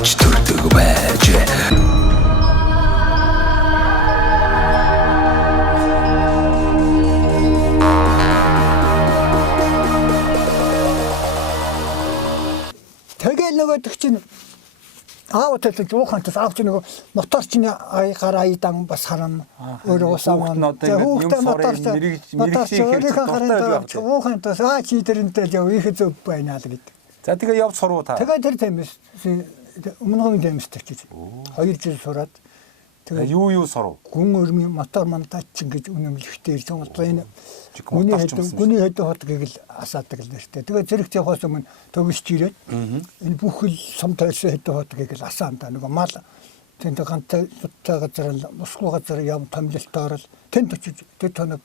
авч төрдөг байж. Тэгэл нөгөөдөг чинь аавтай жоохонтой аав чинь нөгөө мотор чинь гараа идан бас харам өөрөө усаамаа хүүхдээ мэрэгжлийн жоохонтой чи тэрнтэй яв их зөв байна л гэдэг. За тэгээ явж суруу та. Тэгээ тэр тэмээс өмнөгийн тэмээстэй чи 2 жил сураад тэгээ юу суруу? Гүн өрмийн мотор мантаач ингэж үнэмлэхтэй ирж байгаа. Одоо энэ гүний хэдэн хот гэгэл асаадаг л нэртэй. Тэгээ зэрэгт явахаас өмнө төгсч ирээд энэ бүхэл сум тайсан хэдэн хот гэгэл асаанда нөгөө мал тэнд гантай газар Москва газар яв томлолтоор л тэнд очиж тэр тоног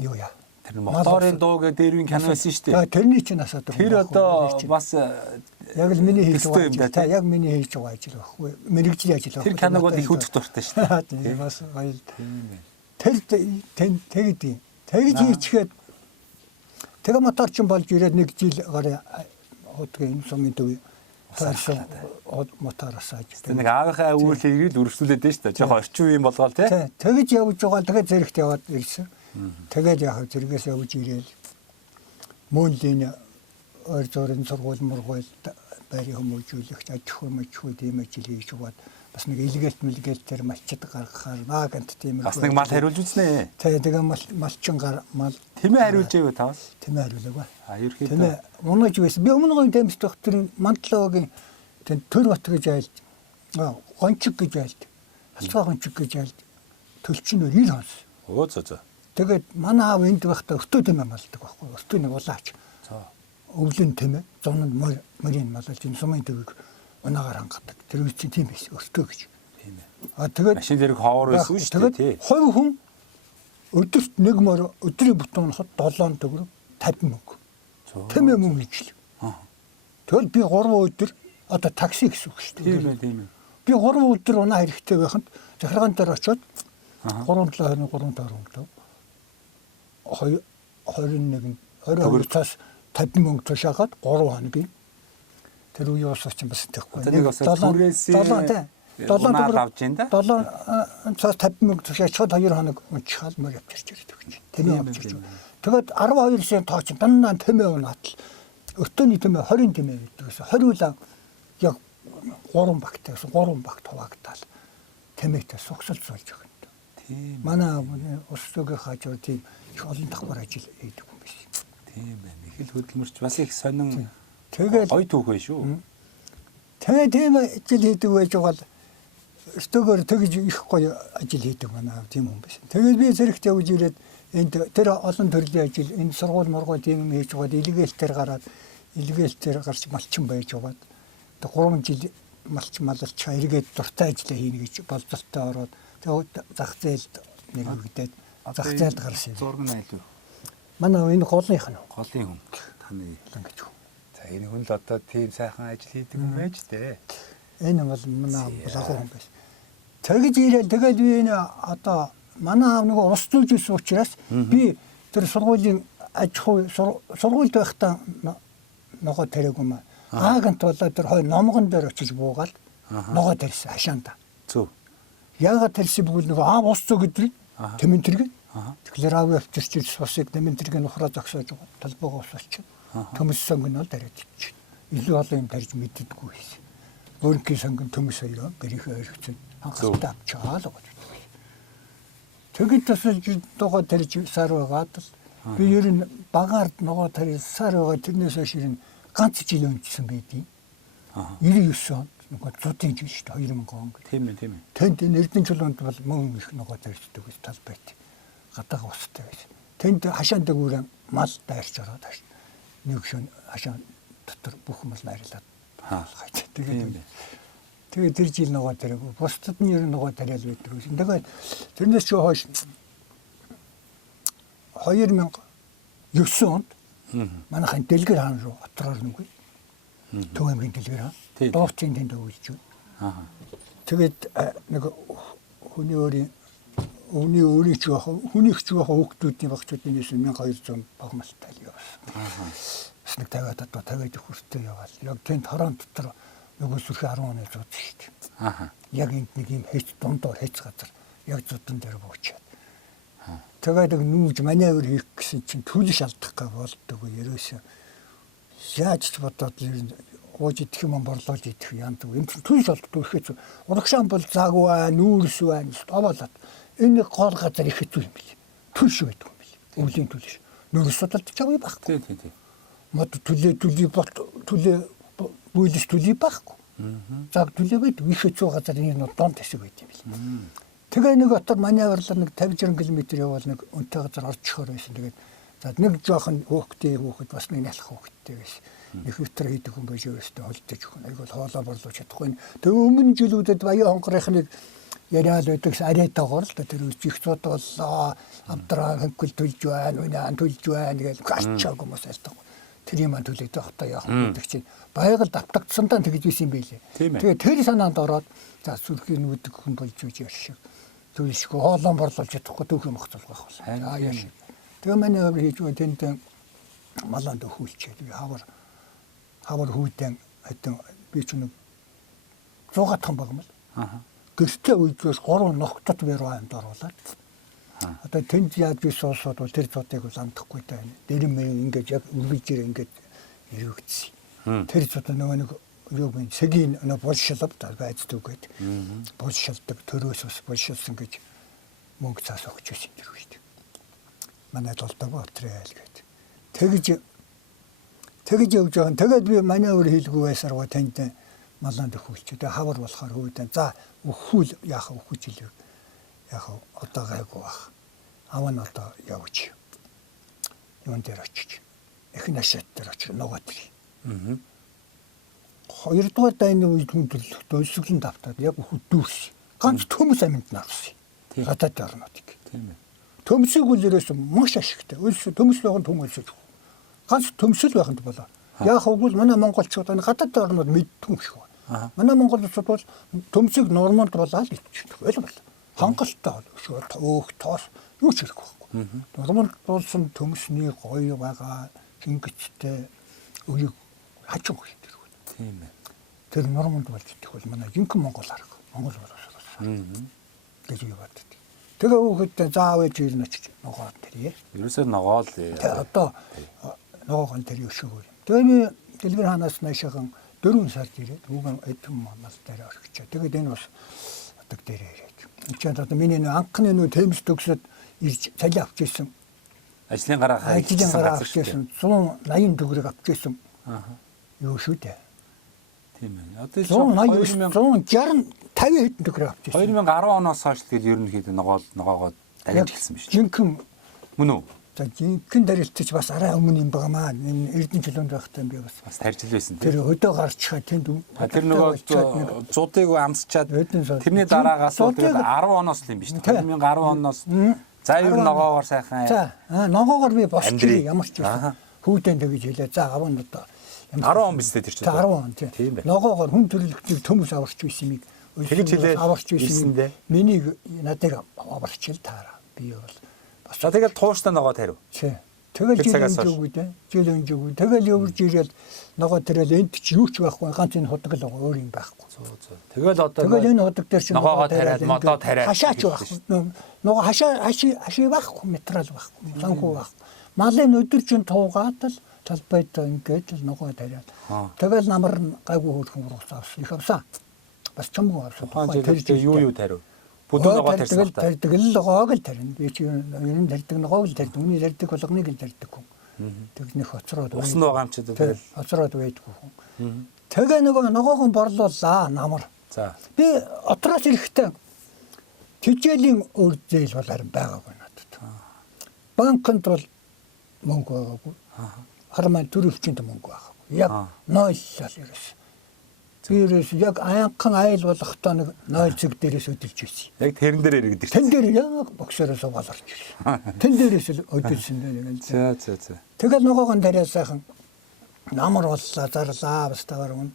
юу яа. Тэр моторын дууг дээрвийн кино байсан шүү дээ. Тэрний чинь асаадаг. Тэр одоо бас яг л миний хийж байгаа. Та яг миний хийж байгаа ажил байхгүй. Мэргэжлийн ажил байхгүй. Тэр киног бол их үзэх дуртай шүү дээ. Тийм бас гоё. Тэр тэгээд тэгж хийчихэд тэгээ мотор чинь болж ирээд 1 жил гараа хутгийн сумын төв таарсан мотороос ааж. Нэг аавынхаа үйлийг л өргөжлүүлээд дээ шүү дээ. Жохо орчин үеийн болгоол тий. Тэгэж явж байгаа л тэгээ зэрэгт яваад ирсэн. Тэгээд яг зэрэгээс явж ирээл мөлийн орзорын сургууль мургуул байрын хүмүүжүүлэгч аж ахуй мачгүй тийм ажил хийж яваад бас нэг илгээлт тэр малчид гаргахаар наагант тийм бас нэг мал хариулж үзнэ. Тэгээ малчин мал тэмээ хариулж байв та бас. Тэмээ хариулаагүй. Ерөөхдөө тэмээ унаж байсан. Би өмнөгийн тэмээс доктор Мантлоогийн төр бат гэж айлд. Гончиг гэж айлд. Алцаа гончиг гэж айлд. Төлчин 90 хонс. Оо зөө. Тэгээд манай аав энд байхдаа өртөө тэмээ малдаг байхгүй. Өртөө нэг улаач. За. Өвлөн тэмээ. Зунд морин малж энэ сумын төвийг унаагаар хангадаг. Тэр үе чинь тийм байсан. Өртөө гэж. Тийм ээ. Тэгээд машин дээр ховор байсан шүү дээ тий. 20 хүн өдөрт нэг мөр өдрийн бүтэн хот 7 төгрөг 50 мөнгө. Тэмээ мөнгө ижил. Тэгэл би 3 өдөр одоо такси гэсэн үг шүү дээ. Тийм ээ. Би 3 өдөр унаа хэрэгтэй байханд захиргаан дээр очиод 3-7 21-22-цаас 50 мөнгө тушаагаад 3 хоногийн тэр үе ус чинь бас тэгэхгүй. 7 авж ин да. 7-цаас 50 мөнгө тушаачаад 2 хоног унчхаал мөр явчихж ирээд өгч. Тэмээ авч ирж. Тэгээд 12-ын тоо чинь дандаа тэмээ унаатал. Өртөөний тэмээ 20 тэмээ гэдэгээс 20 улаан яг 3 багтай гэсэн 3 багт хуваагдтал тэмээтэй сугсалж болж байгаа юм. Тийм. Манай өсвөгийн хажуу тийм их олон давхар ажил хийдэг юм биш. Тийм байна. Их л хөдөлмөрч бас их сонин тэгэл гой түүх bay шүү. Тэгээ тийм ажил хийдэг байж байгаа л өстөгөр тэгж их гоё ажил хийдэг манай тийм юм биш. Тэгээд би зэрэгт явж ирээд энд тэр олон төрлийн ажил энэ сургууль мургуул тийм юм хийж байгаад илгээлтээр гараад илгээлтээр гарч малчин байж байгаад 3 жил малч малч эргээд дуртай ажиллаа хийнэ гэж болцолтой ороод тэгээд зах зээлд нэг үгдээд зах зээлд гарсан. Зураг нь айл юу? Манай энэ голынх нь. Голын хүн. Таны ингэж үү. За энэ хүн л одоо тийм сайхан ажил хийдэг юм байж тээ. Энэ бол манай агуу хүн байсан. Тэгж ирээл тэгэл би энэ одоо манай нөгөө ус зүүжсэн учраас би тэр сургуулийн аж ахуй сургуульд байхдаа ногоо тариаг юм. Аагант болоод тэр хой номгон дээр очиж буугаад ногоо тарьсан хашаанда. Зөв. Яагаад тарьсан бөгөөд нөгөө аав ус зөө гэдэг тэмэн тэрэг. Тэгэхээр аав авчирч усыг тэмэн тэрэг нухраа зогсоож байгаа. Талбайгаа усалч. Төмөс сонгон бол тариад ич. Илүү олон юм тарьж мэддэггүй байсан. Өөрөнгийн сонгон төмөс хоёроо гэрийнхээ өргөцөн хангалттай авчаал гэж. Тэгэд тасалж ногоо тарьж сар байгаад л би ер нь багаар ногоо тарьж сар байгаа тэрнээс хойш ганц жил өнжсөн байдیں۔ 99 онд нөгөө зуудын жил шүү дээ 2000 он гэх. Тийм ээ. Тэнд энэ Эрдэнэ чулуунд бол мөн их ногоо тарьждаг гэж тал байт. Гадаага устай байсан. Тэнд хашаандаг үрэн мал дайрч ороод хаш. Нэг шөн хашаан дотор бүх мал найрлаад хааж. Тэгээд тэр жил ногоо тарьяг. Бусдад нь ер нь ногоо тариал байдаг. Тэгээд тэрнээс ч хойш 2009 онд манайхын дэлгэр хаан руу отроор нүгүй. Төв аймгийн дэлгэр хаан. Дууцын тэнд өгүүлж байна. Тэгээд нэг хүний ч байх хүүхдүүдийн багчуудын дэс 1200 багмалтай л явсан. Бас нэг 50-аад одоо 50-аад хүртэл яваал. Яг тэнд хорон дотор нөгөө сүрхий 10 оны зууд шүү дээ. Аха. Яг энд нэг юм хэц дундуур хэц газар яг зудан дээр буучаад. Тэгээд нүүж маневр хийх гэсэн чинь төлөш алдах га болдог ерөөсөө. Яаж ч бодоод ууж идэх юм борлуулж идэх яндаг. Энд төлөш алддаг ихэд урагшаан бол заагваа, нүүрс байна, овоолаад. Энэ гол газар их хэцүү юм бил. Төлөш байдаг юм бил. Өвлийн төлөш. Нүүрс судалж байгаа байхгүй. Тийм. Мод төлөө бүйлс төлөй байхгүй. Заг төлөө байд их хэцүү газар энэ донд хэсэг байд юм бил. Тэгээ нэг отор маневрлал нэг 50-60 км явбал нэг өнтэй газар орчихоор байсан. Тэгээд за нэг жоохон хөөхд бас нэг ялах хөөхтэй байсан. Их өтөр хийдэг хүн байж өөрөөсөө холдож өгөн. Айгуул хоолоо борлуулж чадахгүй. Тэгээ өмнө жилүүдэд баян хонгорынхныг яриад байдаг арайтаагаар л тэр их цууд боллоо. Амтраа хөнгөл төлж байна, үнэ төлж байна гэж гачаагүй хүмүүс айлтдаг. Тэр юм төлөөд байхдаа яах вэ гэдэг чинь байгаль давтагдсандаа тэгж исэн юм байлээ. Тэгээ тэр санаанд ороод за сүрхийн нүдэг хүн болж үж яаш шиг. Төлшгөө хоолон борлуулж чадахгүй төөх юм хцолгох байна. Яаш. Тэгээ манай өөр хийж байгаа тэнд маланд өхүүлчээд би хавар хүйдэн хэдэн би ч нэг 100 том баг юм л. Гэртээ үйдээс 3 ногтод бэрөө амд оруулаад. Одоо тэнд яаж би суусууд бол тэр цуудыг бол амдахгүй таа. Дэрэн мэн ингэж яг үргэлжээр ингэж ирвэгдсэн. Тэр цууд нөгөө нэг юу вэ? Сэгийн нөгөө болшилб байцдаг гээд. Болшилдаг төрөөс бас болшилсан гэж мөнгө цаас өгч байсан тэр үед. Манай толдог Батрын айл гээд. Тэгж явж байгаа. Тэгээд би манай өөр хийлгүй байсаргаа танд маланд өхүүлч. Тэгээ хавар болохоор хүйдэн. За өхүүл яах өхүүч илээ. Яг одоо гайгүй бах. Аваа нь одоо явж. Юун дээр очиж. Их нашаат дээр очиж ногоо тэр. Хоёрдугаар дайны үед хүндрэлт өлсгөлн давтаад яг хөдөөс. Ганц төмс аминд нарсан. Гадаад орнуудыг. Тийм ээ. Төмсөг үлээрээс маш ашигтай. Төмс байгаа нь төмөлсөж. Ганц төмсөл байханд болоо. Яг өгвөл манай монголчууд энэ гадаад орнууд мэддэг юм шиг байна. Манай монголчууд бол төмсөг нормалд болоо л ичдэг. Ойлгомжтой. Хангалттай шууд өөх тоос юу ч хэрэггүй байхгүй. Нормал болсон төмсний гоё байгаа хингичтэй өлөг хажуу хийдэг. Тийм ээ. Тэр нормалд болж идэх бол манай жинхэнэ монгол арга. Монгол боловсруулсан. гэж юу боддог. Тэгээ хүүхэд заав ээж ирнэ очиж ногоо тэрье. Ерөөсөө ногоо л. Одоо ногоон тэр өшөөгөө. Тэгээ би дэлгэр ханаас наашаахан 4 сард ирээд үгэн эдэн мал дээр орчихоо. Тэгээд энэ бас одоо дээр ирээд. Энд одоо миний анхны темс төгсөд ирж цалин авч ирсэн. Ажлын гараа авч ирсэн. 180 төгрөг авч ирсэн. Юу шүү дээ. Тийм ээ. Одоо 160 50 хэдэн төгрөг авч ирсэн. 2010 оноос хойш тэгэл ерөнхийдөө ногоогоо дариж эхэлсэн биз. Жинхэнэ мөн үү? За жинхэнэ дарилтч бас арай өмнө юм байгаа маа. Энэ Эрдэнэ жилөнд байхдаа би бас тарьж л байсан тийм. Тэр хөдөө гарчхаа тэнд тэр нөгөө зуудыг амсчаад тэрний дараагаас тэгээд 10 оноос л юм биш. 2010 оноос за ер нь ногоогоор сайхан. За ногоогоор би босчих ямар ч байсан. Хүүдэн тэгж хэлээ. За аваа нь одоо 10 он биз дээ тэр чинь. 10 он тийм. Ногоогоор хүн төрөлхтөг төмөс аварч байсан юм. Тэгж хэлээ аварч байсан юм. Миний надад аварчил таараа. Би бол за тэгэл тууштай ногоо тариу. Тэгэл жил өнжөг. Тэгэл явж ирэл ногоо тэрэл энд ч юу ч байхгүй ганц энэ худаг л өөр юм байхгүй. Тэгэл одоо энэ худаг дээр чинь ногоо тариад модоо тариад хашаач байхгүй. Ногоо хашаа байхгүй материал байхгүй. Санхүү байхгүй. Малын өдөр чинь туугаад л талбайд ингээд л ногоо тариад. Тэгэл намар гайгүй хөөрхөн ургацаа авсан. Их авсан. Бас чамгүй авсан. Тэр юу тариу. Бүдүүн ногоо тарьсан. Тэгэл ногоог л тарина. Би чи энэ тарьдаг ногоог л тарьдаг. Үний тарьдаг болгоныг л тарьдаг хүн. Тэгнэх хоцроод усан байгаа юм чи тэгэл хоцроод байдгүй хүн. Тэгээ нөгөө ногоог борлууллаа намар. За. Би отроос ирэхдээ тижээлийн үр зээл бол харин байгаагүй надад. Банкнд бол мөнгө байгаагүй. Хармаа төрөвчөнд мөнгө байгаагүй. Яг нойллал ерөөс. Тэрээс яг аянхан айл болохтой нэг 0 цэг дээрээс өдөлж байсан. Яг тэрэн дээр иргэдэг. Тэн дээр яг боксороос угааларч ирсэн. Тэн дээрээс л өдөлсөн дээ. За. Тэгэл ногоогон дээрээ сайхан намар боллоо, зарлаа, бас тавар хүн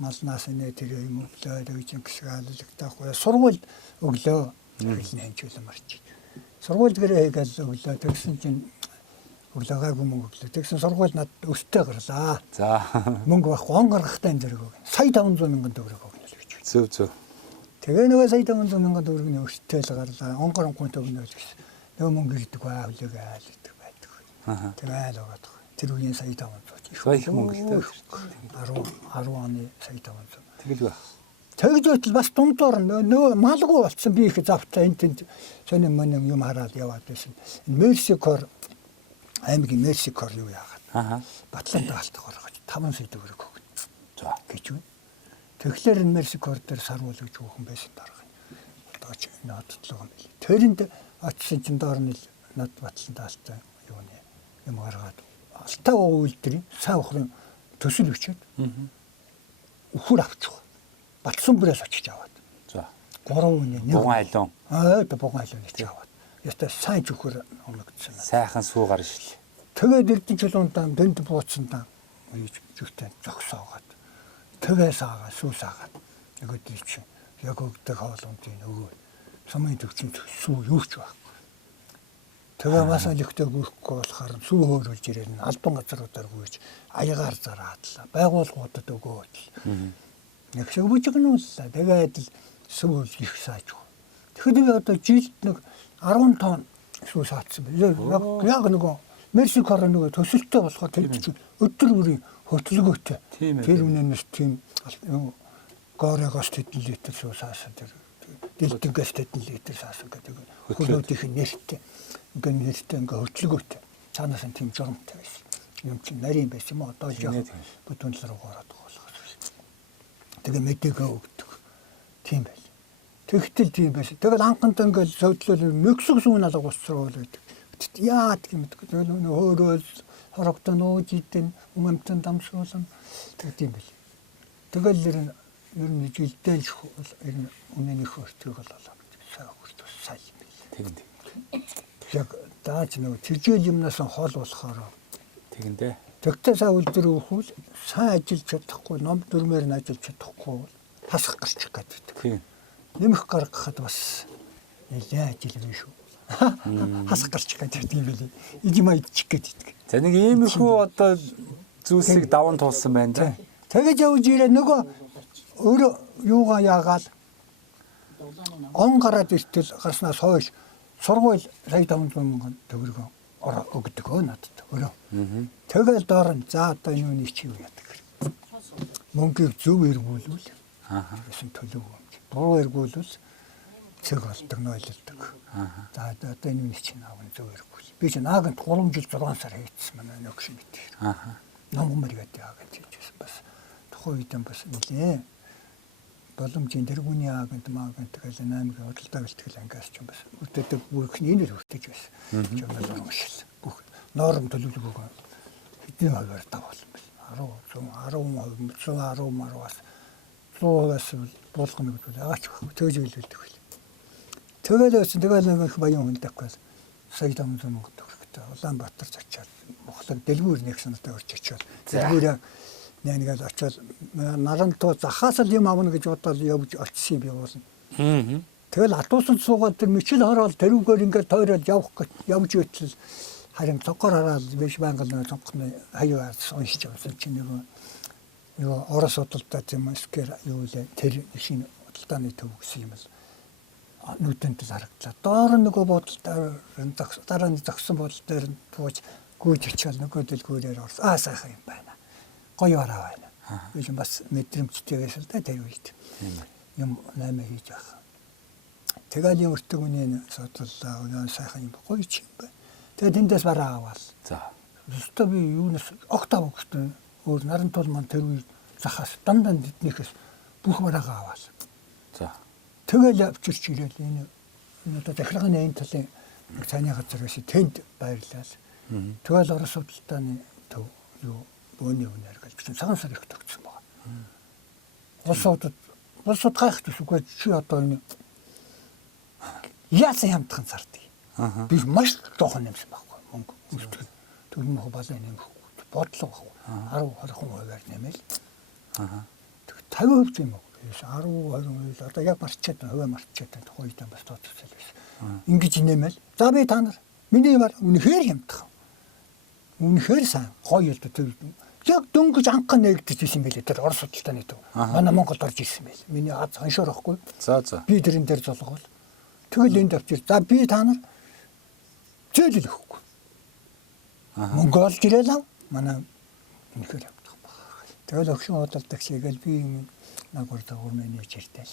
малнаас нэ тэр юм өглөө гэж гисэг аллагтаахгүй. Сургуульд өглөө хэлнэ хэмжүүлэн марч. Сургуульд гэрээ хийгээл өглөө тэгсэн чинь Урлагаагүй мөнгө өглөө. Тэгсэн сургууль над өстэй гарлаа. За. Мөнгө байхгүй он гаргахтай энэ зэрэг өгнө. Сая 500 мянган төгрөг өгнө л гэж. Зөв. Тэгээ нөгөө сая 500 мянган төгрөгийн өстэй л гарлаа. Он гарангүй төгнө л гэсэн. Нөгөө мөнгө ирдэг баа хүлээг айл гэдэг байдаг. Тэгээ айл байгаа. Тэр үеийн сая 500 их мөнгө л дээ. 10 оны сая 500. Тэгэл ба. Тэгж байтал бас дундуур нөгөө малгуу болцсон би их завтаа энэ тэнд сони мөн юм хараад яваад байсан. Мексикор аймгийн Мексикор юу яагаад. Батлан даалтах оргож 5 сая төгрөг өгнө. За гэж байна. Тэгэхээр энэ Мексикор дээр сарвал гэж хүүхэн байсан дарга. Одоо ч ноттлог юм бил. Тэрэнд очсон чинь доор нь над батлан даалтай юуны юм гаргаад алтаа үйлдвэрийн сайн ухрын төсөл өчөөд өхөр авчих. Батсан бүрээс очиж аваад. За. 3 үний нэг. Буган айлон. Одоо буган айлон гэж аваад. Яста сайн зүхөр омогдсон. Сайхан суу гарна шил. Тэгээд эрдэнэ чулуунтаа дэнд бууцсан даа. Үйж зүгтэн зогсоогоод. Тэгээ саагаа сүү саагаад. Яг үгүй чинь яг өгдөг хоолундын өгөө. Самын төвчин сүү юу ч байхгүй. Тэгээ бас алигтэй гүйхгүй болохоор сүү хөөрүүлж ирээд албан газруудаар гүйж аягаар зараад л байгууллагуудад өгөөд. Нэг шиг бүжигнүүллээ. Тэгээд л сүү их сааж. Тэгэхээр би одоо жилд нэг 10 тонн сүү саацсан. Яг нөгөө Мексикор нөгөө төсөлтөй болохоор тэр чинь өдөр бүрийн хөтөлгөөтэй. Тэр үнэнээс тийм горегоос тэдэн литр сүү саасан тэр дэлдэнгээс тэдэн литр саасан гэдэг хөлөөдийнх нь нэртэй. Ингээ нэртэй ингээ хөтөлгөөтэй. Цаанаас нь тийм журамтай байсан. Юм чинь нарийн байсан юм одоо л яг бүтэнлэр угаараад болох. Тэгээ мэдээгөө өгдөг. Тийм байл. Тэгтэл тийм байсан. Тэгэл анханд ингээл сөдлөл Мексик сүүн алга усруу байдаг. Яа гэдэг юм. Тэгэл өөрөө хорогтой нууж идэн өмнөдөн дамсуулсан. Тийм байл. Тэгэл ер нь жилдээ л энэ үнэнийх өртгийг болоо. Сайн хүрт бас сайн юм байл. Яг дааж нэг тэжээл юмнаас хол болохоор. Тэгэндээ. Тэгтээ сайн үлдэр өгөхүүл сайн ажиллаж чадахгүй, ном дүрмээр нь ажиллаж чадахгүй хасах гарчих гэдэг. Тийм. Нэмэх гаргахад бас нэлээд ажилгүй шүү. Хасах гарчих гэдэг юм билий. Ижимаа идчих гэдэг. За нэг иймэрхүү одоо зүйлсийг даван туулсан байна да. Тэгэж явж ирээ нөгөө өөрөө юугаа яагаад он гараад иртэл гарснаас хойш сургууль сая 500 мянган төгрөг өгдөг надад өөрөө. Тэгэл доор нь за одоо юуны чи юу яадаг. Мөнгийг зөв эргүүлвэл гэсэн төлөв юм. Буруу эргүүлвэл цэг болдог нойлдог. За одоо энэ үний чинь аав нь зөв эргүүл. Би чинь аагт 3 жил 6 сар хийсэн манай нөгш мэдээ. Номгомэр гэдэг аагт хийжсэн бас. Тухайн үед бас нэлээ боломжийн дэргүүний аагт маагт тэгэл 8 худалдаа бэлтгэл ангиас ч бас үрдэдэг бүрх нь энэ л хүртэж байсан. Жимэл уушил. Бүх норм төлөвлөгөөг хэдийн хуваар давуулсан байна. 10%, 110%-аас буулгах гэдэг агаач байхгүй. Тэгж хэлдэг хэл. Тэгэл байсан тэгэл нэг их баян хүн даггүй. Сая 500 мянга төгрөгтэй Улаанбаатар очиад Монголын дэлгүүр нэг санаатай орж очиод дэлгүүрээ нэгэл очиод нарантуу захаас л юм авна гэж бодоод явж очсон юм явуулна. Тэгэл атуусан суугаад тэр мичил хороол тэрүүгээр ингээд тойроод явах гэж явж итэл харин цогоор хараад биш байнгал нэг цогны хаяа уншиж явсан чинь нэг орос судалтай юм скер юу лээ тэр шинэ судалдааны төв гэсэн юм л нүдэнд л харагдлаа. Доор нөгөө бодолтой дараа нь зогсон бодол дээр нь бууж гүйж очиад нөгөө дэлгүүрээр орсон. Сайхан юм байна. Гоё араа байна. Би бас мэдрэмжтэйгээс л тэр үед юм 8 хийж байгаа. Тэгэл юм өртөг үний судлаа сайхан юм гоё ч юм байна. Тэгээд тэндээс бараа аваад. За. Өстө би юунаас октав өгсөн. Өөр нарантуул маань тэр үед захаас дандаа эднийхээс бүх бараагаа аваад. За. Тэгэл авчирч ирээд энэ одоо захиргааны энэ талын нэг цааны газар байсан тэнд байрлал. Тэгэл орос судалдааны төв юу бөөний үнээр гэж би цагаан сар их тогтсон байгаа. Улсууд гайхаж үгүй чи одоо энэ яасан ямтхан зардыг. Би маш жоохон нэмсэн байхгүй мөнгө үлдэх. Тэгмээ балаа нэмэх бодлого байхгүй. 10-20%-аар нэмэл. 50% юм уу? 10-20% одоо яг марчаад хуваа марчаад тухайн үед бас тооцоолсон байсан. Ингэж нэмэл. За би та нар миний юмар үнэхээр хямдхан. үнэхээр сайн гоё л дээ. Яг дөнгөж анхан нэгдэж исэн байлээ тэр Орос судалtaаны төв. Манай Монголд орж ирсэн байл. Миний аз ханшаар ахгүй. За. Би тэрэн дээр золгоол. Тэгэл энэ давчир. За би та нар зөөлөл өгөхгүй. Монгол жилээ манай үнэхээр явдаг баг. Тэгэл өгшин худалдаг шигээл би юм нагвардаг өрмөний чиртэл.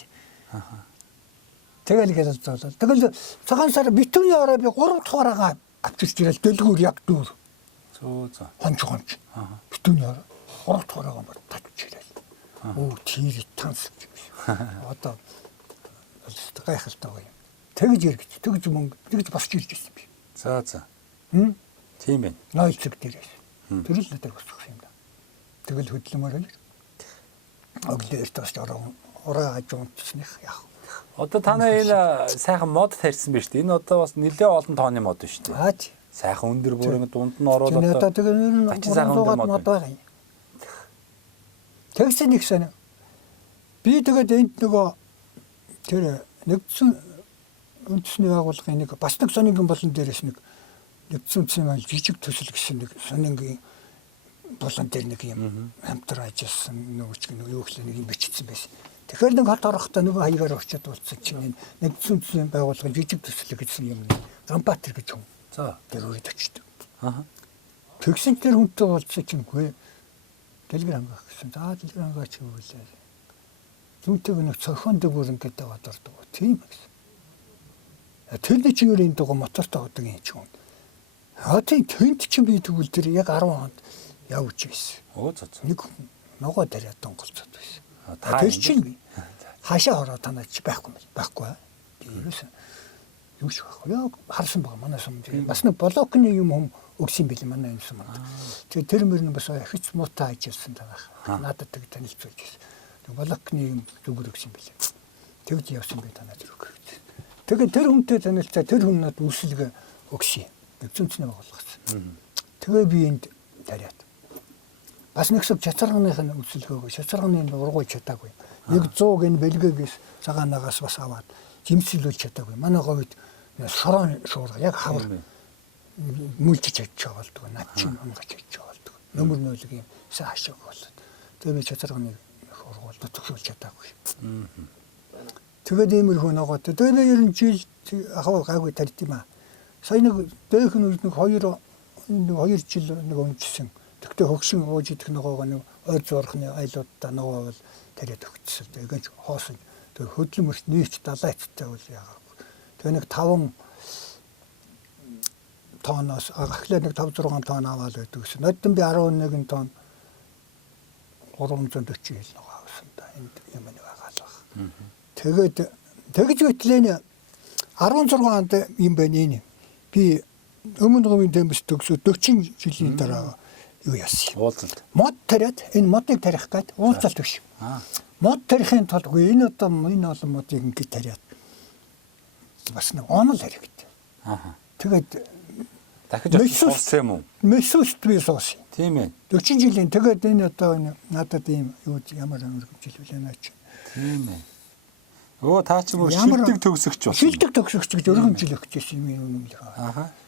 Тэгэл гэж золоо. Тэгэл цагаан сар битүүний ороо би 3 дугаараа авчирч ирэл дэлгүүр яг дүүр. За. Хонч. Битүүний ороо 3 дугаараа мөр татж ирэл. Оо тийр танс гэж. Одоо гайхалтай гоё. Тэгж иргэж, тэгж мөнгө, тэгж босч ирж ирсэн би. За. Тийм ээ. Нойлцог дээрээс. Тэр л надад босчих юм да. Тэгэл хөдлөмөр л. Оглоорт бас ороо ажуунтсных яах. Одоо та нар энэ сайхан мод тарьсан биз дээ. Энэ одоо бас нэлээд олон тооны мод шүү дээ. Аа тий. Сайхан өндөр бүрэн дунд нь ороод одоо тэгээ нэр нь сайхан өндөр мод байгаа юм. Тэгсэн нэг сонио. Би тэгээд энд нөгөө тэр нэгдсэн үндэсний байгууллагын нэг бас нэг сонингийн болон дээрээс нэг нэгдсэн үндэсний маань жижиг төсөл гэсэн нэг сонингийн болон дээр нэг юм хамтран ажилласан нөгөөч юу гэхлээр нэг юм бичсэн байсан. Тэгэхээр нэг хот орохдоо нөгөө хаягаар очиод уулзсан чинь нэгдсэн үндэсний байгууллагын жижиг төсөл гэсэн юм Рамбатэр гэж хүн. За тэр үрд очив. Тэгсэн тэр хүнтэй уулзсан чинь үгүй дэлгэр хангах гэсэн. За дэлгэр хангаач хөвлөө. Зүүнтэйг нэг цохоонд бүр ингээд даваад ордог. Тийм гэсэн. Тэрний чигээр энэ дугаа мотортой авдаг юм чинь. Тийм тэнд чинь би тэгвэл тэр яг 10 хонд явж байсан. Нэг ногоо тариад донголцоод байсан. Тэр чинь хаашаа ороод танаач байхгүй мэл. Байхгүй. Би юусэн юу ч байхгүй. Яг харсан байгаа манай сум. Бас нэг блокны юм хүм өгсөн били манай энэ сумд. Тэгээ тэр мөрн бас ихч муутай ажилласан байгаа. Надад тэг танилцуулж байсан. Блокны юм зүгээр өгсөн били. Тэгж явсан би танаа зүрх. Тэгээд тэр хүнтэй танилцаа тэр хүн надад үсэлгээ өгсөн. Нэгцэнцний байгуулгасан. Тэгээ би энд тариад. Бас нэг сав чацарганых нь үсэлгээ өгөө. Чацарганы ургуй чадаагүй. 100-г энэ бэлгээгээс цагаанаас бас аваад жимсэлүүлж чадаагүй. Манай говьд шорон шуурга яг хавар мүлжиж чадчих болдгоо. Над чинь онгож чадчих болдгоо. Нөмөр нөөлөг юм саашааг болоод. Тэгээ би чацарганы ургуул төгсүүлж чадаагүй. Тэгээд иймэрхүү ногоо. Тэгээд би ер нь жил ахаа гайгүй тарьд юм аа. Сая нэг дээх нь нэг 2 жил нэг өмчсөн. Тэгтээ хөгшин ууж идэх ногоог нэг ойр зурхны айлуудаа ногоо бол тариад өгчсөн. Тэгээд хоосон. Тэгээд хөдлөмөрт нийт 70-тай бол яагаад. Тэгээд нэг 5 тонноос ахлаа нэг 5-6 тонн аваад байдаг гэсэн. Нодон би 11 тонн 340 хил ногоо авсан да. Энд юм нэг агаалах. Тэгээд тэгж хөтлөө 16 онд юм байна энэ. Би өмнө говийн тембэс төгсөө 40 жилийн дараа юу яасан. Уулзалт. Мод тариад энэ модыг тарих гээд уулзалт биш. Мод тарихын тулд энэ одоо энэ олон модыг ингэ тариад бас нэг онол хэрэгтэй. Тэгээд дахиж сууссан юм уу? Месүст би суусан. Тийм ээ. 40 жилийн тэгээд энэ одоо надад ийм юу ямар жил үлээ наач. Тийм ээ. Өө таа ч мөр шилдэг төгсөгч болсон. Шилдэг төгсөгч гэж өргөн жил өгч байсан юм юм л.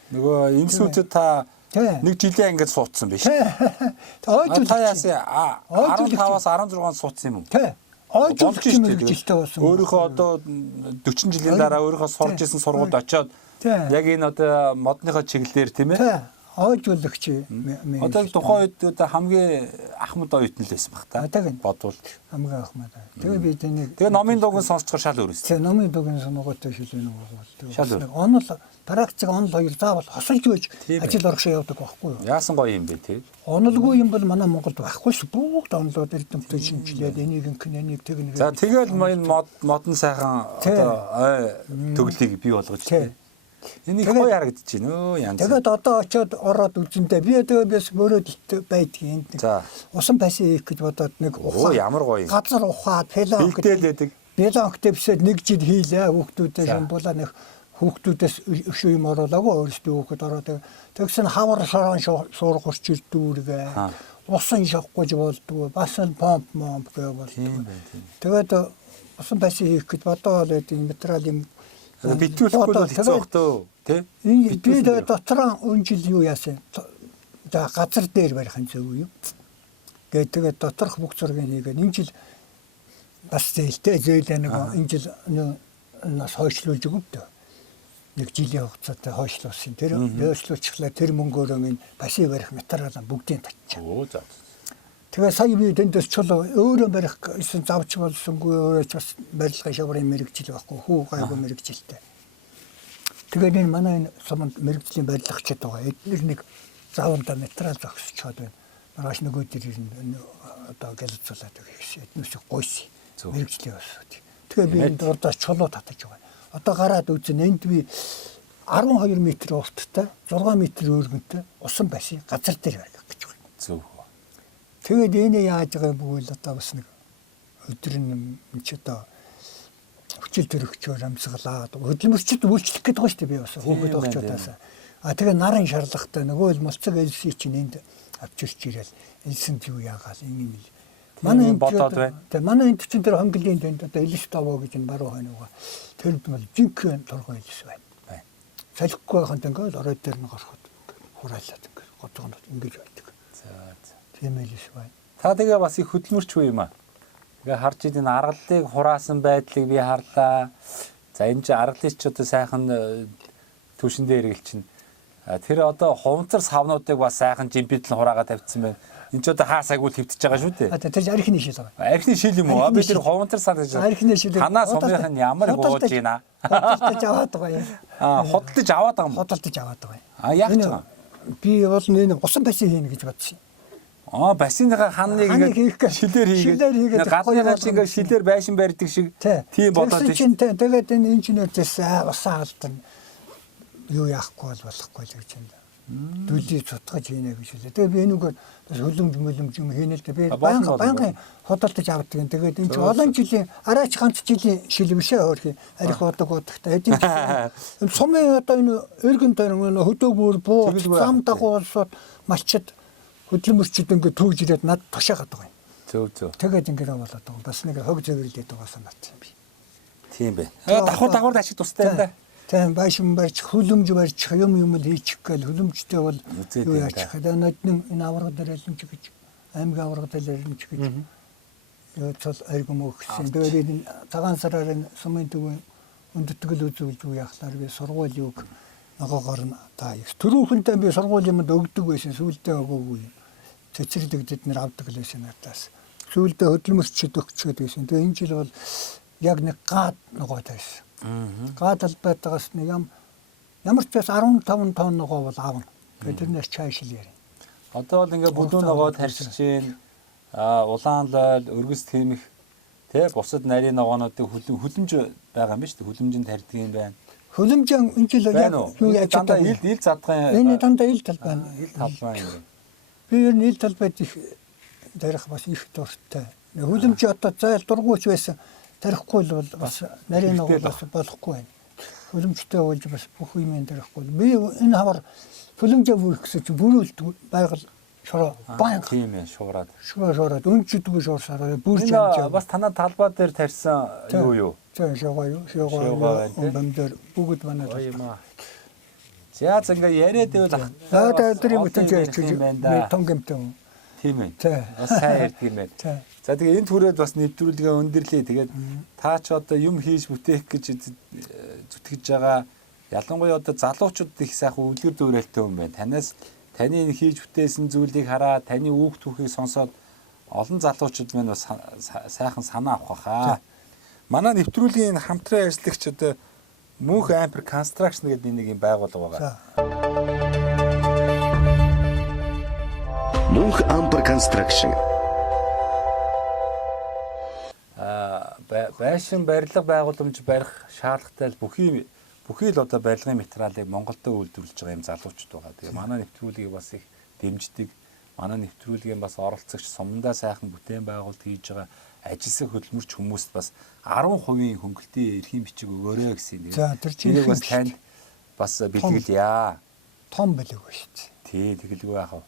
Нөгөө эмсүүдэд та нэг жилээ ингэж суудсан биш. Та яасан 15-аас 16 суудсан юм уу? Тий. Ойжуулж жилтэй болсон. Өөрийнхөө одоо 40 жилийн дараа өөрийнхөө сурж исэн сургуульд очиод яг энэ одоо модныхоо чиглэлээр тийм ээ. Тий. Ойжуулагч. Одоо тухайн үед одоо хамгийн ахмад оюутан л байсан баг та. Бодвол хамгийн ахмад. Тэгээ би тэнийг тэгээ номын дууг нь сонсчоор шал өөрөөс. Тий, номын дуугийн соногоотой шилэн өгөөл. Шал өөр. Онол практик онол хоёр заавал хосолж байж ажил орохшоо явдаг байхгүй юу? Яасан гоё юм бэ тий? Онолгүй юм бол манай Монголд байхгүй ш. Бүгд онолоод эрдэмтдээ шинжилээд энийг энийг тэг нэг. За тэгэл энэ модон сайхан одоо төглийг бий болгож тий. Энийг гоё харагдаж байна өө янз. Тэгээд одоо очиод ороод үзэндээ би тэгээд бас мөрөөдөлт байдгийн. За. Усан паси хийх гэж бодоод нэг ухаа ямар гоё. Газар ухаад пелонк гэдэг. Пелонктэй бисээд нэг жил хийлээ хүүхдүүдээ шамбуулаа нэг хүүхдүүдээс өшөө юм оруулаагүй өөрсдөө хүүхэд ороод тэгсэн хавар шорон суурах урч дүүргээ. Усан шахгүйж болдгоо бас л помп гээ болдгоо. Тэгээд усан паси хийх гэж бодоод ийм материал юм битүүлэхгүй бол хэцүү бах төө тий. Би дотор өн жил юу яасан За газар дээр барих нь зөв юу? Тэгээд доторх бүх зургийг хийгээд энэ жил бас зээлтэй зөөлөө нэг энэ жил нас хойшлуулж өгөв дөө. Нэг жилийн хугацаатай хойшлуулсан. Тэр хойшлуулчихлаа тэр мөнгөөрөө минь пассив барих материал бүгдийг татчих. Оо за. Тэгээ сая би тэндээс чулуу өөрөө барих гэсэн завч болсонгүй өөрөө ч бас барилгын шаврын мэрэгжил байхгүй хүү гайгүй мэрэгжилтэй. Тэгээд энэ манай энэ суманд мэрэгжлийн барилгачид байгаа. Эдгээр нэг заавалда материал зогсчиход байна. Маргааш нөгөө дээр одоо гэлцүүлээд гэсэн. Эднээс гойс мэрэгжлийн осууд. Тэгээ би энд урдаас чулуу татаж байгаа. Одоо гараад үзэн энд би 12 м урттай 6 м өргөнтэй усан байсан газар дээр барих гэж байна. Зөв. Тэгээд энэ яаж байгаа юм бол одоо бас нэг өдөр нь ч одоо хүчил төрөгчөөр амсгалаад хөдөлмөрчд үйлчлэх гэдэг байгаа шүү дээ би бас хүүхэд огчудаас. Тэгээ нарын шаардлагатай нөгөө л малцаг элси чинь энд авчирч ирэл элсэнд юу яагаал энэ юм л. Манай энэ бодоод байна. Тэгээ манай энэ чинь тэр хонглын тэнд одоо элс таваа гэж энэ баруун хойноо. Тэр бол жинхэнэ торгой элс байна. Салхигүй байхад ингээд орой дээр нь гороход хураалаад ингээд годгонод ингэж байдаг. За. Тийм элс байна. Та тэгээ бас их хөдөлмөрч үе юм аа. Ингээ харж идэх аргалыг хураасан байдлыг би харлаа. За энэ чинь аргалыг ч одоо сайхан түвшин дээр эргэлж чинь. Тэр одоо хуванцар савнуудыг бас сайхан жимпидлэн хураагаад тавьчихсан байна. Энэ ч одоо хаасайг үл хөвтөж байгаа шүү дээ. Тэр архины шил байгаа. Архины шил юм уу? Би тэр хуванцар сав гэж. Архины шил. Танаа сумынх нь ямар гоож байна? Худалдаж аваад байгаа юм. Худалдаж аваад байгаа юм. Худалдаж аваад байгаа юм. Яг ч юм. Би бол энэ усан бассейн хийнэ гэж бодсон. Бассейныхаа ханыг ингээд шилээр хийгээд галныхаа чинь ингээд шилээр байшин барьдаг шиг тийм бодоод тийм. Тэгээд энэ инженерээс усаа алдан юу яахгүй болохгүй л гэж юм да. Дүлий цутгаж хийнэ гэж хэлээ. Тэгээд би энүүгээр бас хөлөмж юм хийнэ л дээ. Би баян худалдаж авдаг юм. Тэгээд энэ чинь олон жилийн араач ганц жилийн шил бишээ хөөрхи арих бодог бодохтой. Эдийн сумын одоо энэ өргөн тойрон хөдөө бүр буу зам дагуу улсууд малчид хөдөлмөрчд ингээд төвж ирээд над тушаагаад байгаа юм. Зөв. Тэгээд ингээд болоод байгаа. Бас нэг хог зөвөрлөд байгаа санаатай юм би. Тийм бэ. Давхар ашиг тустай юм да. Тийм байшин барьж, хөлөмж барьж, юм л хийчих гээл хөлөмжтэй бол юу яачих. Тэгээд энэ авраг дээр элэмж гэж, аймгийн авраг дээр элэмж гэж. Юу цол аргум өгсөн. Тэгээд энэ цагаан сараар энэ сумын төвөө өндөтгэл үзүүлж юу яхлаар би сургууль юг ногоогоор нь та их. Төрөөхөнтэй би сургууль юмд өгдөг байсан. Сүүлдээ өгөөгүй. Цэцэрлэг бид нэр авдаг л байсан надаас. Сүүлдээ хөдөлмөрчд өгчөөд байсан. Тэгээ энэ жил бол яг нэг гад ногоо тавьсан. Гад албайтагаас нэг ямар ч бас 15 тонн ногоо бол авна. Тэгээд тэрнээс чай шил ярина. Одоо бол ингээ бүдүүн ногоо тарьж чинь улаан лойл, өргөс тэмэх тэ бусад нарийн ногоонуудыг хөлөмж байгаа юм ба шүү дээ. Хөлөмжөнд тарьдаг юм байна. Хөлөмжийн энэ жил яг юу яаж дандаа ил задгай. Энэ дандаа ил талбай. Ил талбай юм. Би ер нь ил талбайд их тарих бас их дуртай. Хөлөмж одоо зайл дургуйч байсан. Тарихгүй бол бас нарийн ногоо болохгүй байна. Хөлөмжтэй болж бас бүх юм тарихгүй. Би энэ хавар хөлөмжөө бүрэх гэсэн чинь бүрүүлдэг байгаль шороо баян. Тийм ээ, шуураад. Шуураад өнчөдгөө шуурсараа бүрж амжаа. Бас танаа талбай дээр тарьсан юу? За шугаа бамдэр бүгд манад. За ингээ яриад байвал тэр юм утгач байна. Тонгомтой. Тийм ээ. Бас сайн ярьдаг юм байна. За тэгээ энэ түрээд бас нэвтрүүлгээ өндөрлөө. Тэгээд та ч одоо юм хийж бүтээх гэж зүтгэж байгаа. Ялангуяа одоо залуучууд их сайхан үлгэр дуурайлтай юм байна. Танаас таны хийж бүтээсэн зүйлийг хараад таны үг түүхийг сонсоод олон залуучууд маань бас сайхан санаа авах хаа. Манай нэвтрүүлгийн хамтран ажиллагч одоо Мөнх Ампер Construction гэдэг нэг юм байгууллага байгаа. Мөнх Ампер Construction байшин барилга байгууламж барих шаардлагатай бүхий л одоо барилгын материалыг Монголд үйлдвэрлэж байгаа юм залуучууд байгаа. Тэгээ манай нэвтрүүлгийг бас их дэмждэг. Манай нэвтрүүлгийн бас оролцогч сумдаа сайхан бүтээн байгуулалт хийж байгаа ажилсан хөдөлмөрч хүмүүст бас 10% хөнгөлтийн эрхийн бичиг өгөөрэй гэсэн. За тэр чинь бас танд бас бэлгэлье. Том бэлэг ба шүү дээ. Тий, тэгэлгүй яах вэ?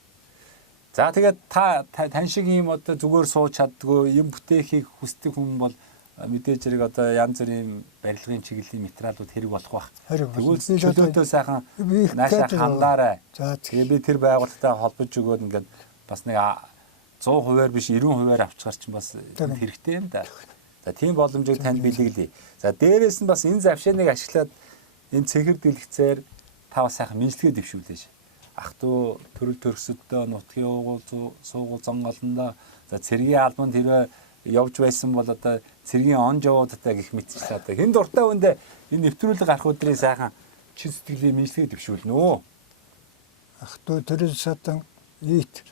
За тэгээд тань шиг юм одоо зүгээр сууж чаддгүй юм бүтээхийг хүсдэг хүн бол мэдээж хэрэг одоо янз бүрийн барилгын чиглэлийн материалууд хэрэг болох бах. Тэгвэл чөлөөтэй сайхан наашаа хандаарай. Тэгээ би тэр байгууллагатай холбож өгөөд ингээд бас нэг 100%-аар биш 90%-аар авчихар чинь бас хэрэгтэй юм да. За тийм боломжийг танд бэлгэлье. За дээрээс нь бас энэ завшааныг ашиглаад энэ цэгэр дэлгэцээр та бас сайхан мэдлэгээ дэвшүүлээш. Ах トゥ төрөл төрөсөдөө нутгийн суугуул зон олондоо за цэргийн албанд хэрвээ явж байсан бол одоо цэргийн он жавуудтай гих мэтчлээ одоо хэн дуртай хүндээ энэ нэвтрүүлэг гарах өдрийн сайхан чин сэтгэлийн мэдлэгээ дэвшүүлнэ үү. Ах トゥ төрөл садан ийт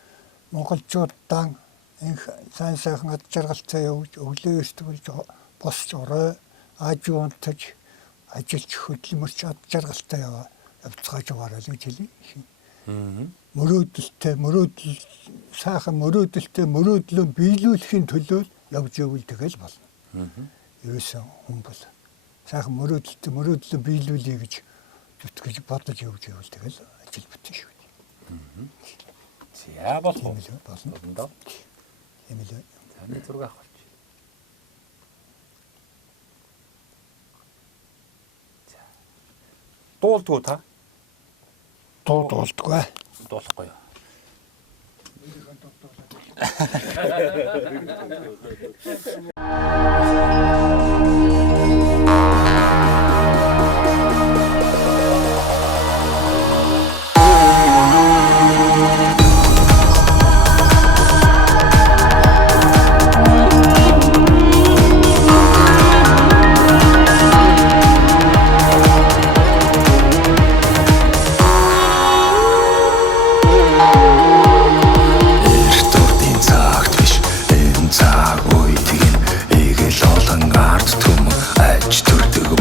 монголчуудаа энэ сайн сайхан ад жаргалтай явж өглөө эртгүүлж босч орой ажуунтаж ажилч хөдөлмөрч ад жаргалтай явцгааж яваарай л гэж хэлье. Мөрөөдөлтэй сайхан мөрөөдлөө биелүүлэхийн төлөө явж ивэл тэгэл болно. Ерөөсөн хүн бол сайхан мөрөөдлөө биелүүлэе гэж зүтгэж бодож явж ивэл тэгэл ажил бүтэн шүү дээ. За болно. Болно. Тийм л. Таны зураг авах болчих. За. Дуулдгүй та? Дуулдгүй. Дуулахгүй юу? Цаг үед гин эгэл олон ард түмэн аж төрдөг